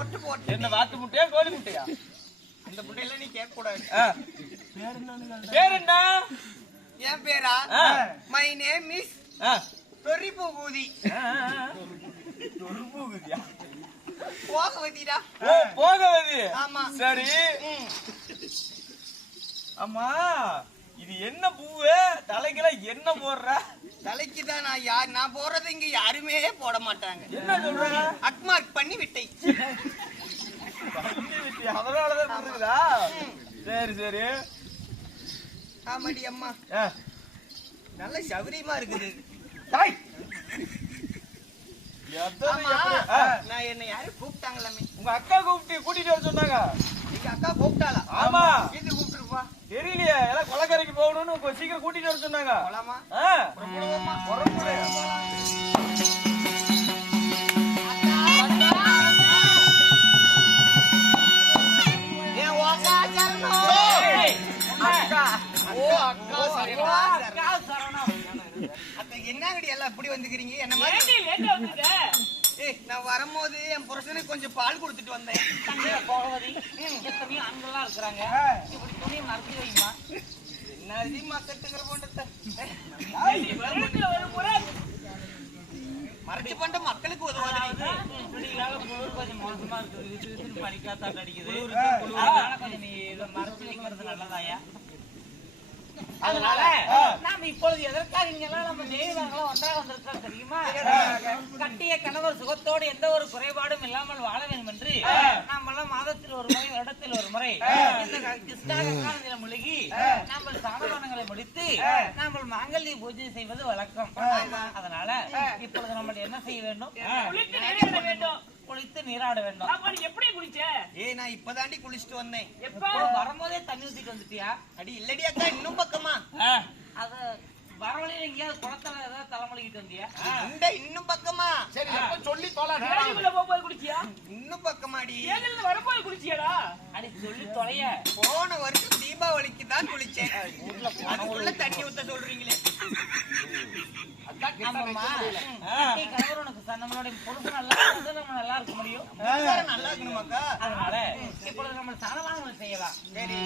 மொட்டு போட்டு என்ன வாத்து முட்டையா கோழி முட்டையா? அந்த முட்டையில நீ கேட்க கூடாது. பேர் என்ன? என் பேரா? மை நேம் இஸ் தொரிபூதி. போகவதிடா. ஓ போகவதி. ஆமா. சரி. அம்மா இது என்ன பூவு? தலைக்குல என்ன போடுற? தலைக்கு தான் நான் போறது இங்க யாருமே போட மாட்டாங்க. என்ன சொல்ற? அக்மார்க் பண்ணி விட்டை. அதனாலதான் இருக்குதா? சரி சரி. ஆமாடி அம்மா. நல்ல சௌரியமா இருக்குது. நான் என்ன யாரும் கூப்பிட்டாங்களாமே? உங்க அக்கா கூட்டிட்டு வர சொன்னாங்க. எங்க அக்கா கூப்பிட்டாளா? ஆமா. இது கூப்பிட்டுருப்பா. தெரியலையே, எல்லாம் கொலக்கரைக்கு போகணும்னு சீக்கிரம் கூட்டிட்டு வர சொன்னாங்க. போலாமா? என்னங்கடி எல்லாம் இப்படி வந்துக்கிறீங்க? என்ன மாதிரி நான் வரும்போது என் புருஷனுக்கு கொஞ்சம் பால் கொடுத்துட்டு வந்தேன். ஆண்கள்லாம் இருக்கிறாங்க, இப்படி துணியை மறைச்சு வைமா. என்ன மக்கட்டுங்கிற போன்ற மறைச்சு பண்ண மக்களுக்கு உதவாது. கொஞ்சம் மோசமா இருக்குது, படிக்காத்தாட்டு அடிக்குது. கொஞ்சம் நீ மறைச்சு வைக்கிறது நல்லதாயா? அதனால நாம இப்பொழுது எதற்காக இங்கெல்லாம் நம்ம தேவதாங்களும் ஒன்றாக வந்திருக்கோம் தெரியுமா? கட்டிய கணவர் சுகத்தோடு எந்த ஒரு குறைபாடும் இல்லாமல் வாழ வேண்டும் என்று நாமெல்லாம் மாதத்தில் ஒரு முறை, வருடத்தில் ஒரு முறை இந்த மூழ்கி நாம் சாதனங்களை முடித்து நாம் மாங்கல்ய பூஜை செய்வது வழக்கம். அதனால இப்பொழுது நம்ம என்ன செய்ய வேண்டும்? குளித்து நீராட வேண்டும். எப்படி குளிச்ச? நான் இப்பதாண்டி குளிச்சுட்டு வந்தேன். வரும்போதே தண்ணி ஊத்திட்டு வந்துட்டியா? அடி இல்லடி அக்கா, இன்னும் பக்கமா? அது வரவழையில எங்கேயாவது குளத்துல ஏதாவது தலைமொழிக்கிட்டு வந்தியா? இன்னும் பக்கமா? சரி சொல்லி தொலை. போகும்போது குளிச்சியா? இன்னும் பக்கமாடி. வரும்போது குளிச்சியாடா? அடி சொல்லி தொலைய. போன வருஷம் தீபாவளிக்கு தான் குளிச்சேன். அதுக்குள்ள தண்ணி ஊத்த சொல்றீங்களே. கணவனுக்கு நம்மளுடைய பொறுப்பு நல்லா இருந்தா நம்ம நல்லா இருக்க முடியும். நல்லா இருக்கணுமாக்கா? அதனால இப்பொழுது நம்ம சாதனங்கள் செய்யலாம். சரி.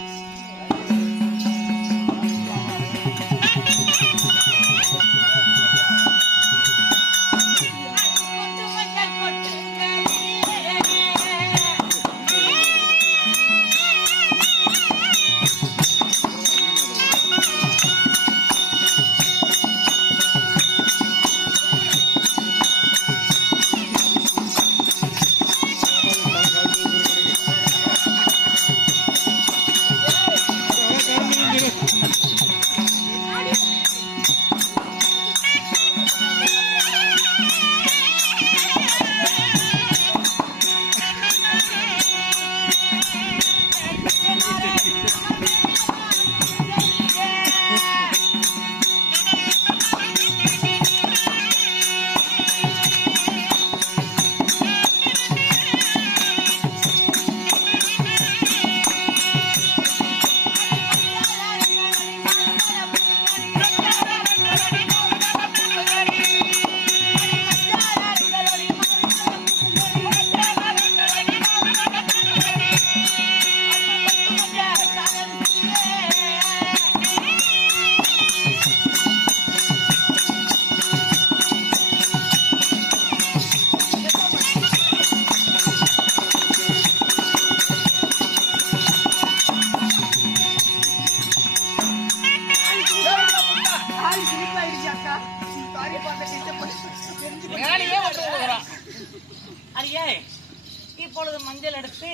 இப்பொழுது மஞ்சள் எடுத்து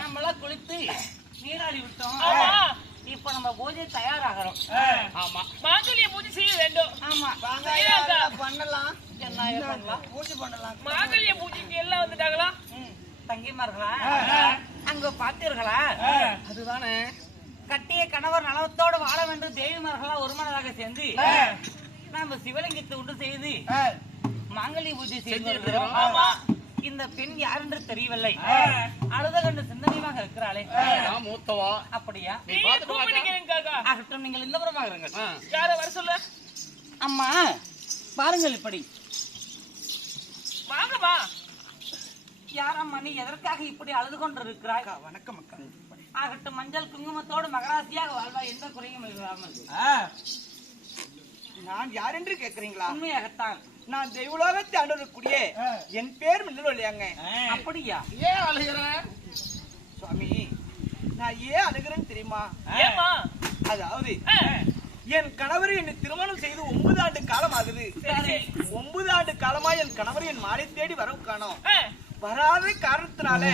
நம்மளாம் குளித்து நீராடி விட்டோம். இப்ப நம்ம பூஜை தயாராகிறோம். ஆமா, மாங்கல்ய பூஜை செய்ய வேண்டும். ஆமா, பண்ணலாம். என்ன பண்ணலாம்? பூஜை பண்ணலாம். மாங்கல்ய பூஜைக்கு எல்லாம் வந்துட்டாங்களா? தங்கிமார்களா? அங்க பார்த்தீர்களா? அதுதானே கட்டிய கணவர் நலத்தோடு வாழ வேண்டும். தேவிமார்களா ஒரு மனதாக சேர்ந்து நாம சிவலிங்கத்தை உண்டு செய்து மாங்கல்ய பூஜை செய்திருக்கிறோம். ஆமா, இந்த பெண் யார் என்று தெரியவில்லை. அழுத கண்டு சிந்தனையாக இருக்கிறாளே. மூத்தவா? அப்படியா? ஆகட்டும், நீங்கள் இந்த புறமாக இருங்கள். யார வர சொல்ல? அம்மா பாருங்கள், இப்படி வாங்கம்மா. யாரம்மா நீ எதற்காக இப்படி அழுது கொண்டிருக்கிறாய்? அக்கா வணக்கம் அக்கா. ஆகட்டும், மஞ்சள் குங்குமத்தோடு மகராசியாக வாழ்வாய், எந்த குறையும் இல்லாமல். நான் யார் என்று கேக்குறீங்களா? உண்மையாகத்தான். நான் தெய்வலோகத்தை ஆண்டவருக்குரிய என் பேர் மின்னல் இல்லையாங்க. அப்படியா? ஏன் அழுகிறேன் சுவாமி? நான் ஏன் அழுகிறேன்னு தெரியுமா? ஏமா? அதாவது என் கணவர் என்னை திருமணம் செய்து 9 ஆண்டு காலம் ஆகுது. 9 ஆண்டு காலமா என் கணவர் என் மாலை தேடி வர காணோம். வராத காரணத்தினால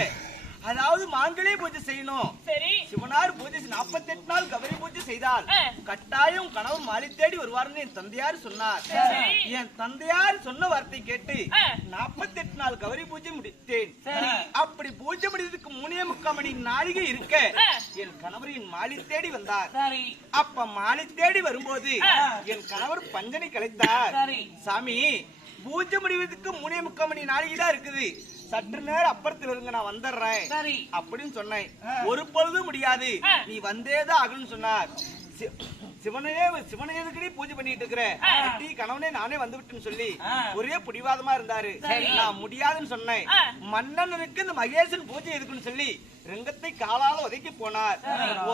அதாவது மாங்கல்ய பூஜை செய்யணும். சரி. சிவனார் பூஜை 48 நாள் கௌரி பூஜை செய்தால் கட்டாயம் கணவன் மாலை தேடி வருவார்னு என் தந்தையார் சொன்னார். என் தந்தையார் சொன்ன வார்த்தை கேட்டு 48 நாள் கௌரி பூஜை முடித்தேன். அப்படி பூஜை முடிவதற்கு 3:45 மணி நாளிகை இருக்க என் கணவர் என் மாலை தேடி வந்தார். அப்ப மாலை தேடி வரும்போது என் கணவர் பஞ்சனை கலைத்தார். சாமி, பூஜை முடிவதற்கு 3:45 மணி நாளிகை தான் இருக்குது, சற்று நேரம் அப்புறத்தில் இருங்க, நான் வந்துடுறேன் அப்படின்னு சொன்னேன். ஒரு பொழுதும் முடியாது, நீ வந்தேதான் ஆகணும்னு சொன்னார். சிவனையே பூஜை பண்ணிட்டு இருக்கிற கணவனே நானே வந்து விட்டுன்னு சொல்லி ஒரே பிடிவாதமா இருந்தாரு. நான் முடியாதுன்னு சொன்னேன். மன்னனுக்கு இந்த மகேசன் பூஜை எதுக்குன்னு சொல்லி ரங்கத்தை காலால ஒதுக்கி போனார்.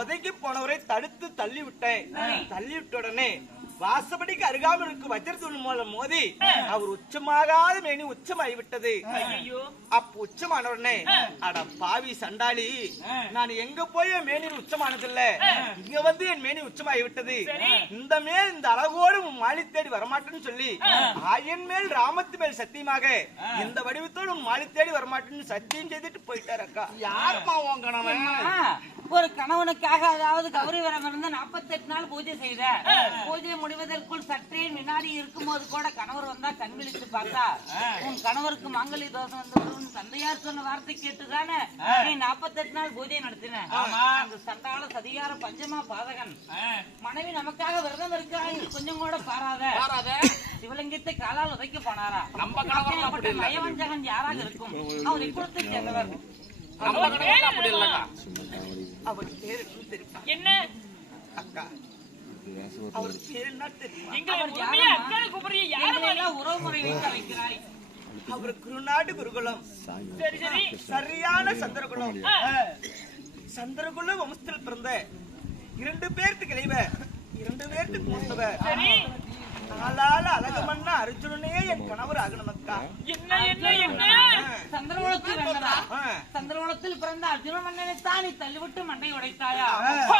ஒதுக்கி போனவரை தடுத்து தள்ளி விட்டேன். தள்ளி விட்ட உடனே வாசப்படிக்கு அருகாமல் இருக்கு வஜ்ரத்தூள் மூலம் மோதி அவர் உச்சமாகாத மேனி உச்சமாகிவிட்டது. அப்ப உச்சமான உடனே அட பாவி சண்டாளி, நான் எங்க போய் என் மேனின் உச்சமானதில்ல, இங்க வந்து என் மேனி உச்சமாகிவிட்டது. இந்த மேல் இந்த அழகோடு மாலை தேடி வரமாட்டேன்னு சொல்லி ஆயன் மேல் ராமத்து மேல் சத்தியமாக இந்த வடிவத்தோடு உன் மாலை தேடி வரமாட்டேன்னு சத்தியம் செய்துட்டு போயிட்டாரு. அக்கா, யாருமா உன் கணவன்? ஒரு கணவனுக்காக அதாவது கௌரி விரதம் இருந்து 48 நாள் பூஜை செய்த, பூஜை முடிவதற்குள் சற்றே முன்னாடி இருக்கும்போது கூட கணவர் வந்தா கண் விழித்து பார்த்தா உன் கணவருக்கு மாங்கல்ய தோஷம் வந்து தந்தையார் சொன்ன வார்த்தை கேட்டுதானே நீ 48 நாள் பூஜை நடத்தின. அந்த சண்டாள சதிகார பஞ்சமா பாதகன் மனைவி நமக்காக விரதம் இருக்கிறாங்க கொஞ்சம் கூட பாராத சிவலிங்கத்தை காலால் உதைக்க போனாரா? நயவஞ்சகன் யாராக இருக்கும்? அவரை குலத்தை சேர்ந்தவர். அவர் பேரு தெரியுமா? என்ன அக்கா, அவர் பேர் என்ன தெரியுமா? உறவு முறை வைத்து வைக்கிறாய். அவர் குருநாடு குருகுலம். சரி சரி. சரியான சந்திரகுலம். சந்திரகுல வம்சத்தில் பிறந்த 2 பேர்த்துக்கு இளைவ, 2 பேர்த்துக்கு மூத்தவர். நாளால அழகமன்னா அர்ஜுனனே என் கணவர் ஆகணும். அக்கா, என்ன என்ன என்ன சந்திரகுலத்தில் பிறந்ததா? சந்திரகுலத்தில் பிறந்த அர்ஜுன மன்னனை தான் நீ தள்ளிவிட்டு மண்டை உடைத்தாயா? அக்கா,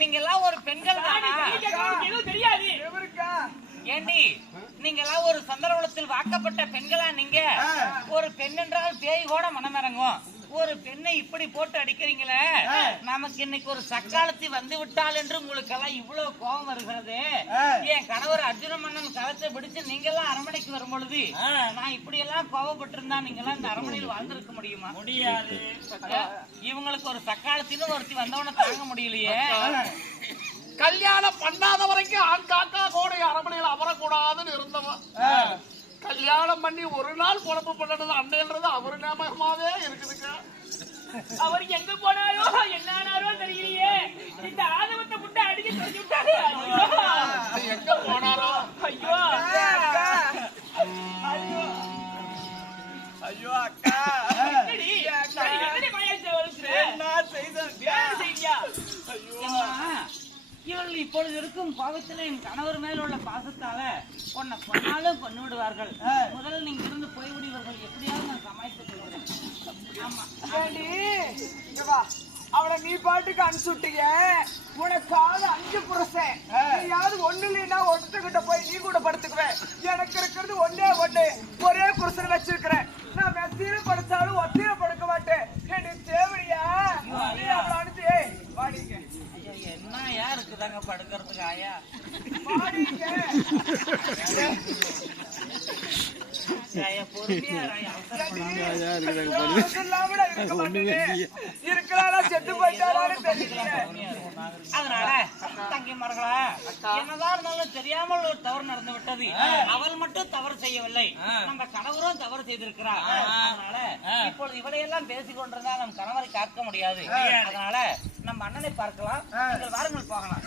நீங்க எல்லாம் ஒரு பெண்கள் தானா? எதுவும் தெரியாது. ஏண்டி நீங்க எல்லாம் ஒரு சந்தர்ப்பத்தில் வாக்கப்பட்ட பெண்களா? நீங்க ஒரு பெண் என்றால் பேய் கூட மனமிறங்கும். ஒரு பெண்ணை இப்படி போட்டு அடிக்கிறீங்களே, நமக்கு இன்னைக்கு ஒரு சக்காலத்தி வந்து விட்டால் என்று உங்களுக்கு எல்லாம் இவ்வளவு கோபம் வருகிறது. என் கணவர் அர்ஜுன மன்னன் கலத்தை பிடிச்சு நீங்க எல்லாம் அரண்மனைக்கு வரும் பொழுது நான் இப்படி எல்லாம் கோபப்பட்டிருந்தா நீங்க எல்லாம் இந்த அரண்மனையில் வாழ்ந்திருக்க முடியுமா? முடியாது. இவங்களுக்கு ஒரு சக்காலத்தின்னு ஒருத்தி வந்தவன தாங்க முடியலையே. கல்யாணம் பண்ணாத வரைக்கும் ஆண் காக்கா கோடை அரண்மனையில் அமரக்கூடாதுன்னு இருந்தவன் கல்யாணம் பண்ணி ஒரு நாள் குழப்ப பண்ணது அன்னைன்றது அவரு ஞாபகமாவே இருக்குதுக்கா. அவர் எங்க போனாரோ என்னாரோ தெரியலையே. இந்த ஆதவத்தை முட்டை அடிக்க சொல்லி விட்டாரு. எங்க போனாரோ? ஐயோ ஐயோ அக்கா, என்னடி என்னடி மயாச்சு வருது? என்ன செய்தியா? இவர்கள் இப்பொழுது இருக்கும் கோபத்துல என் கணவர் மேல உள்ள பாசத்தால உன்னை பண்ணாலும் பண்ணி விடுவார்கள். முதல்ல நீங்க இருந்து போய்விடுவார்கள். எப்படியாவது நான் சமாளித்துக் கொள்கிறேன். ஆமா, அவனை நீ பாட்டுக்கு அனுப்பிச்சுட்டீங்க. உனக்காவது 5 புருஷன், நீயாவது ஒண்ணு இல்லைன்னா ஒருத்தகிட்ட போய் நீ கூட படுத்துக்குவேன். எனக்கு இருக்கிறது ஒன்னே ஒண்ணு, ஒரே புருஷன் வச்சிருக்கிறேன். நான் மெத்தியில படுத்தாலும் ஒத்தியில படுக்க மாட்டேன். எனக்கு தேவையா? அவளை அனுப்பி வாடிங்க. என்ன யா இருக்குதாங்க படுக்கிறதுக்கு? ஆயா வாடிங்க. பொறுமையா செத்து போயிட்டாலும் தெரியல. அதனால தங்கி மர்களா, என்னதான் இருந்தாலும் தெரியாமல் ஒரு தவறு நடந்து விட்டது. அவள் மட்டும் தவறு செய்யவில்லை, நம்ம கணவரும் தவறு செய்திருக்கிறார். அதனால இப்பொழுது இவளையெல்லாம் பேசிக் கொண்டிருந்தால் நம் கணவரை காக்க முடியாது. அதனால நம்ம அண்ணனை பார்க்கலாம். நீங்கள் வாருங்கள் போகலாம்.